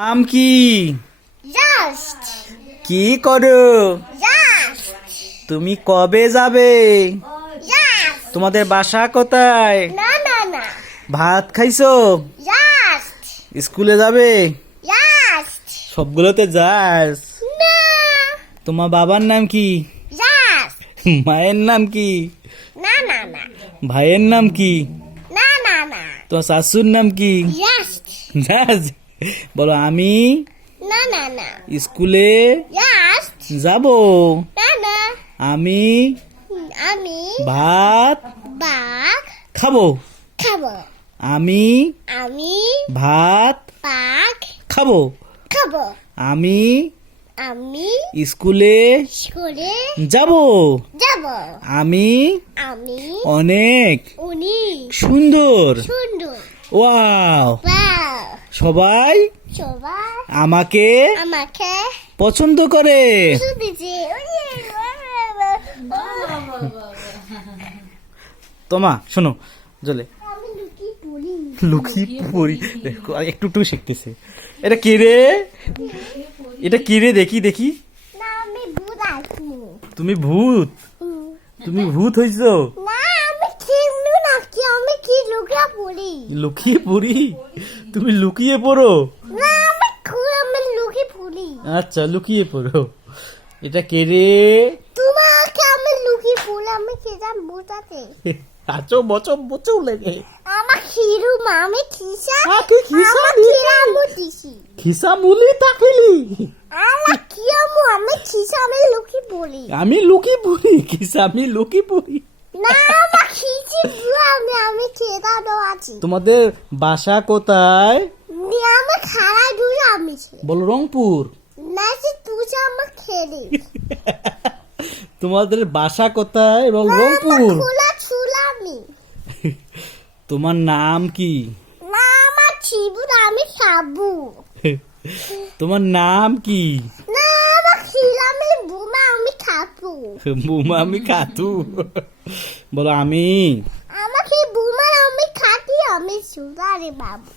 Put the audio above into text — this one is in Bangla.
নাম কি? জাস্ট কি করো? জাস্ট তুমি কবে যাবে? জাস্ট তোমাদের বাসা কোথায়? না না না ভাত খাইছো? জাস্ট স্কুলে যাবে? জাস্ট সবগুলোতে যাস। না তোমার বাবার নাম কি? জাস্ট মায়ের নাম কি? না না না ভাইয়ের নাম কি? না না না তোমার শাশুর নাম কি? জাস্ট জাস। বলো আমি না না না স্কুলে জাস্ট যাব। না না আমি আমি ভাত বাঘ খাবো। খাবো আমি আমি ভাত বাঘ খাবো। খাবো আমি আমি স্কুলে স্কুলে যাব। যাব আমি আমি অনেক উনি সুন্দর। সুন্দর ওয়াও। বাহ সবাই সবাই আমাকে আমাকে পছন্দ করে। দিছে তোমা শোনো জলে আমি লুকি বলি লুকি পড়ি। দেখো, আর একটু একটু শিখতেছে। এটা কি রে? এটা কি রে? দেখি দেখি। না আমি ভূত আসবো তুমি ভূত? তুমি ভূত হইছো? না আমি চিনু না কি আমি কি লুকা বলি লুকিয়ে পড়ি? তুমি লুকিয়ে পড়ো? না আমি লুকি বলি আচ্ছা লুকিয়ে পড়ো। এটা কে রে? তোমাকে আমি লুকি বলি আমি খেতাম বোঝাতে আচো বচো বচো লেগে। আমার হিরু মামে খিসা আকে খিসা আমার দিছে? খিরামু দিছি খিসা মুলি তাকিলি। আমার খিরামু আমি খিসা আমি লুকি বলি আমি লুকি পড়ি? খিসা আমি লুকি পড়ি? না আমার খিসি আমি খেতা দো আছি তোমাদের বাসা কোথায়? আমি খাড়াই দুই আমি বলো রংপুর। না সে তুই আমার খেলি তোমাদের বাসা কোথায়? এবং রংপুর। খোলা ছুলা আমি তোমার নাম কি? না আমার ছিবু আমি খাবু তোমার নাম কি? না আমার খিলামি বুমা আমি খাবো বুমা আমি খাতু। বলো আমি আমাকে বুমা আমি খাতি আমি সুদারে বাবু